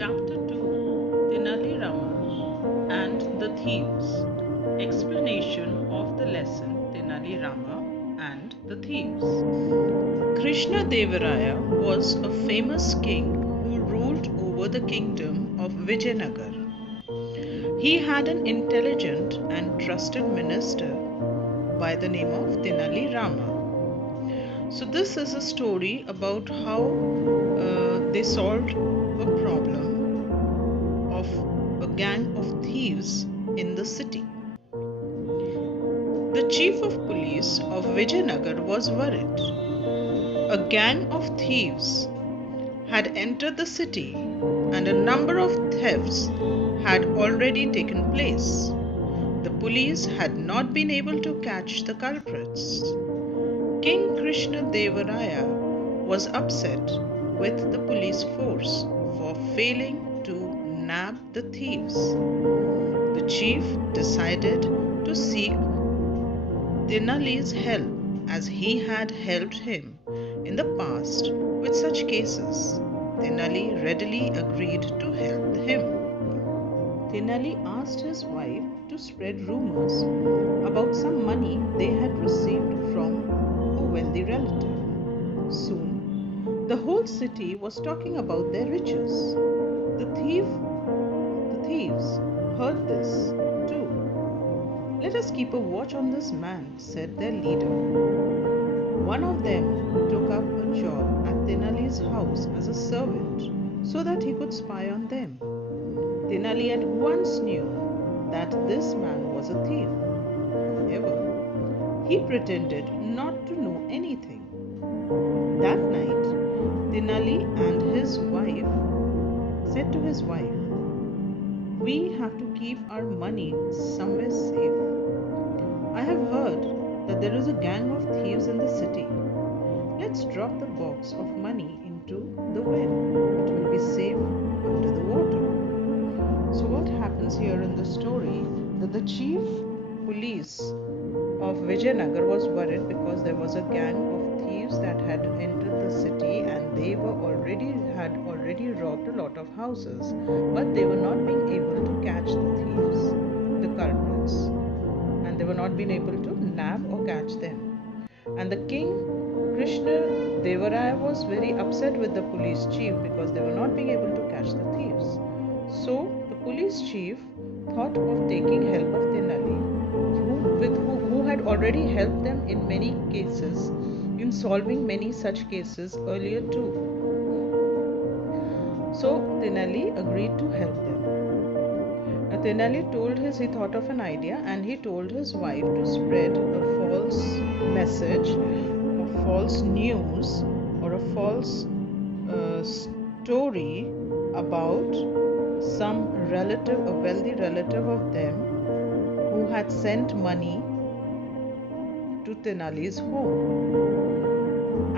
Chapter-2 Tenali Rama and the Thieves. Explanation of the lesson Tenali Rama and the Thieves. Krishna Devaraya was a famous king who ruled over the kingdom of Vijayanagar. He had an intelligent and trusted minister by the name of Tenali Rama. So this is a story about how they solved a problem of a gang of thieves in the city. The chief of police of Vijayanagar was worried. A gang of thieves had entered the city and a number of thefts had already taken place. The police had not been able to catch the culprits. King Krishna Devaraya was upset with the police force for failing to nab the thieves. The chief decided to seek Tenali's help as he had helped him in the past with such cases. Tenali readily agreed to help him. Tenali asked his wife to spread rumors about some money they had received from a wealthy relative. Soon, the whole city was talking about their riches. The thieves heard this too. "Let us keep a watch on this man," said their leader. One of them took up a job at Tenali's house as a servant so that he could spy on them. Tenali at once knew that this man was a thief. However, he pretended not to know anything. That night, Tenali and his wife said to his wife, "We have to keep our money somewhere safe. I have heard that there is a gang of thieves in the city. Let's drop the box of money into the well. It will be safe under the water." So what happens here in the story, that the chief police of Vijayanagar was worried because there was a gang of thieves that had entered the city and they had already robbed a lot of houses, but they were not being able to catch the thieves, the culprits, and they were not being able to nab or catch them. And the king Krishna Devaraya was very upset with the police chief because they were not being able to catch the thieves. So the police chief thought of taking help of Tenali, who had already helped them in many cases, in solving many such cases earlier too. So Tenali agreed to help them. Tenali he thought of an idea and he told his wife to spread a false message, a false news, or a false story about some relative, a wealthy relative of them, who had sent money to Tenali's home.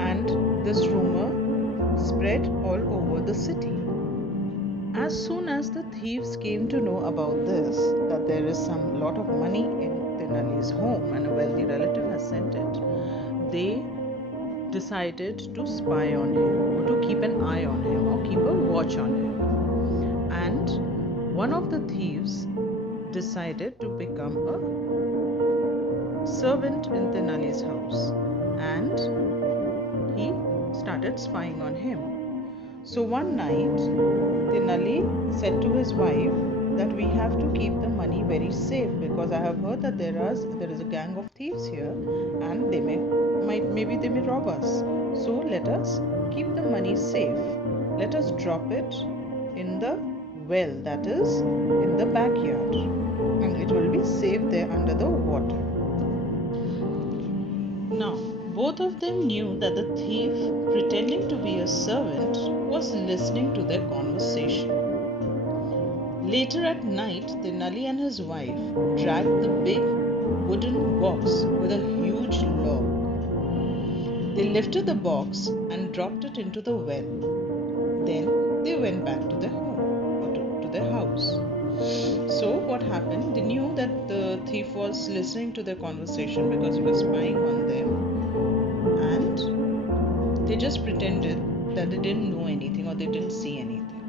And this rumor spread all over the city. As soon as the thieves came to know about this, that there is some lot of money in Tenali's home and a wealthy relative has sent it, they decided to spy on him, or to keep an eye on him, or keep a watch on him. And one of the thieves decided to become a servant in Tenali's house, and he started spying on him. So one night, Tenali said to his wife that we have to keep the money very safe because I have heard that there is a gang of thieves here and maybe they may rob us. So let us keep the money safe. Let us drop it in the well, that is in the backyard, and it will be safe there under the water. Now, both of them knew that the thief, pretending to be a servant, was listening to their conversation. Later at night, Tenali and his wife dragged the big wooden box with a huge log. They lifted the box and dropped it into the well. Then they went back to their home, or to their house. So what happened? They knew that the thief was listening to their conversation because he was spying on them, and they just pretended that they didn't know anything or they didn't see anything.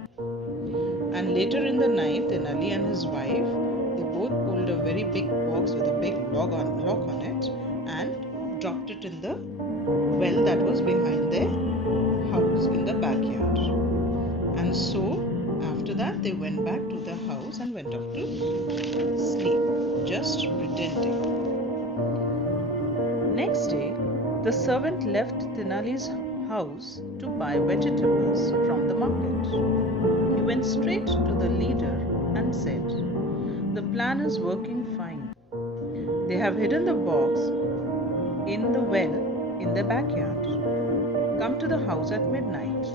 And later in the night, Tenali and his wife, they both pulled a very big box with a big lock on it and dropped it in the well that was behind their house in the backyard. And so after that they went back to the house and went off to sleep, just pretending. Next day, the servant left Tenali's house to buy vegetables from the market. He went straight to the leader and said, "The plan is working fine. They have hidden the box in the well in the backyard. Come to the house at midnight.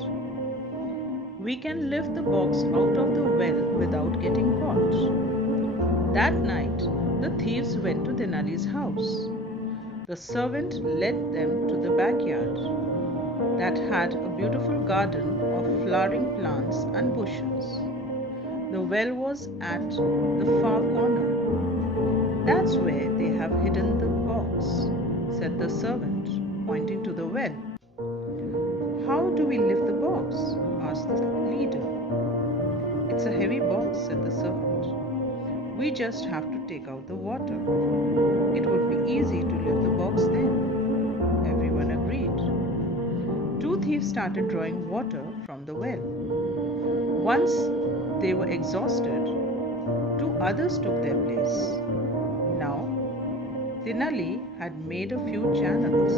We can lift the box out of the well without getting caught." That night, the thieves went to Tenali's house. The servant led them to the backyard that had a beautiful garden of flowering plants and bushes. The well was at the far corner. "That's where they have hidden the box," said the servant, pointing to the well. "How do we lift the box?" asked the leader. "It's a heavy box," said the servant. "We just have to take out the water. It would be easy to lift the box then." Everyone agreed. Two thieves started drawing water from the well. Once they were exhausted, two others took their place. Now, Tenali had made a few channels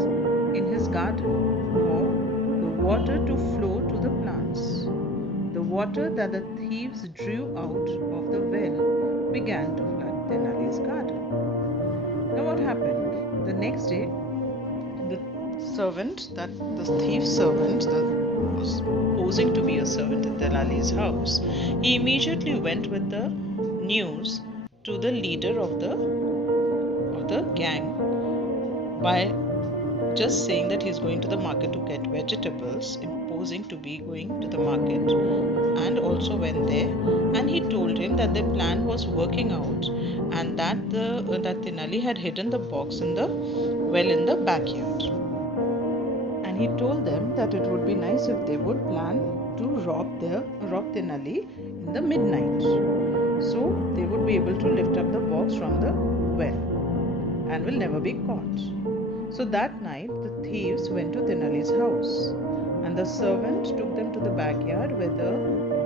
in his garden for the water to flow to the plants. The water that the thieves drew out of the well began to flood Tenali's garden. Now what happened? The next day, the thief servant that was posing to be a servant in Tenali's house, he immediately went with the news to the leader of the gang by just saying that he's going to the market to get vegetables, imposing to be going to the market, and also went there. And he told him that the plan was working out and that Tenali had hidden the box in the well in the backyard. And he told them that it would be nice if they would plan to rob Tenali in the midnight, so they would be able to lift up the box from the well and will never be caught. So that night the thieves went to Tenali's house, and the servant took them to the backyard where the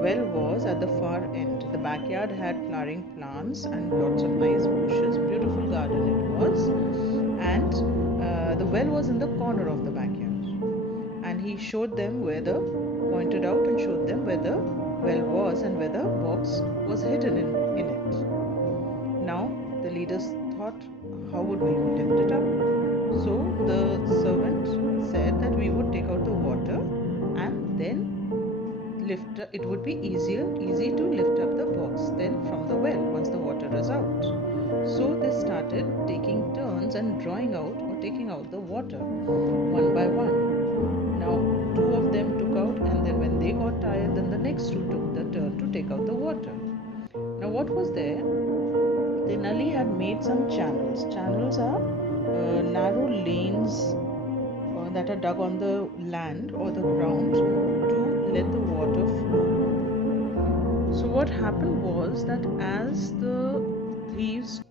well was at the far end. The backyard had flowering plants and lots of nice bushes, beautiful garden it was, and the well was in the corner of the backyard. And he pointed out and showed them where the well was and where the box was hidden in it. Now the leaders thought, how would we lift it up? So the servant said that we would take out the water and then it would be easy to lift up the box then from the well once the water is out. So they started taking turns and drawing out or taking out the water one by one. Now two of them took out, and then when they got tired, then the next two took the turn to take out the water. Now what was there? Tenali had made some channels. Channels are narrow lanes that are dug on the land or the ground to let the water flow. So what happened was that as the thieves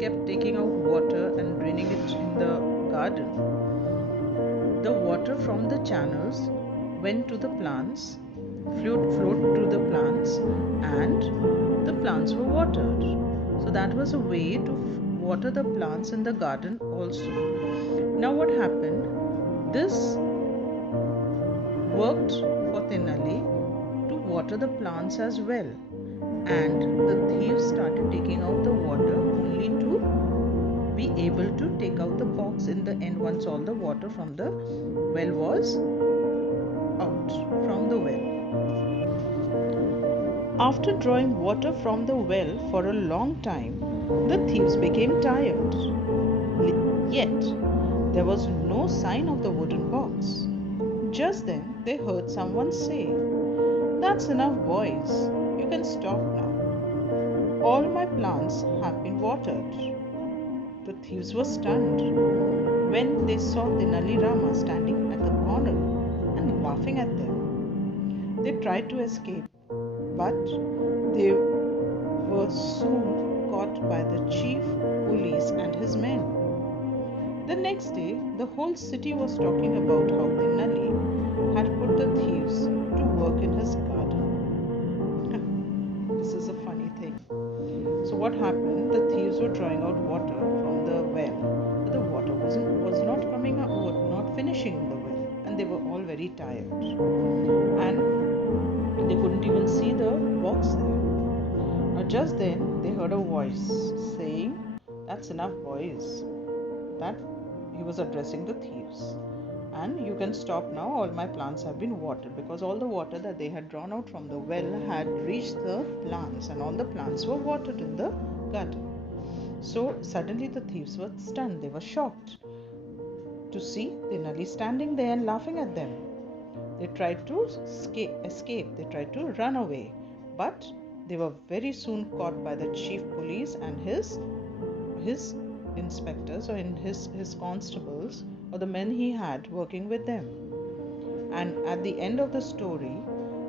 kept taking out water and draining it in the garden, the water from the channels went to the plants, flowed to the plants, and the plants were watered. So that was a way to water the plants in the garden also. Now what happened? This worked for Tenali to water the plants as well, and the thieves started taking out the water only to be able to take out the box in the end once all the water from the well was out from the well. After drawing water from the well for a long time, the thieves became tired. Yet, there was no sign of the wooden box. Just then, they heard someone say, "That's enough, boys. You can stop now. All my plants have been watered." The thieves were stunned when they saw Tenali Rama standing at the corner and laughing at them. They tried to escape, but they were soon caught by the chief police and his men. The next day, the whole city was talking about how Tenali had put the thieves to work in his garden. This is a funny thing. So what happened? The thieves were drawing out water from the well, but the water was not coming out, not finishing in the well, and they were all very tired, and they couldn't even see the box there. Now just then they heard a voice saying, "That's enough, boys." That he was addressing the thieves. And you can stop now, all my plants have been watered, because all the water that they had drawn out from the well had reached the plants, and all the plants were watered in the garden. So suddenly the thieves were stunned, they were shocked to see Tenali standing there and laughing at them. They tried to escape, they tried to run away, but they were very soon caught by the chief police and his inspectors, or in his constables, or the men he had working with them. And at the end of the story,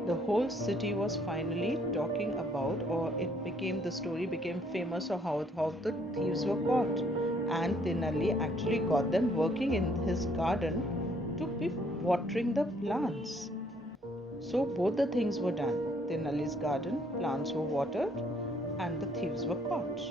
the whole city was finally talking about, or the story became famous of how the thieves were caught, and Tenali actually got them working in his garden to be watering the plants. So both the things were done. Tenali's garden, plants were watered, and the thieves were caught.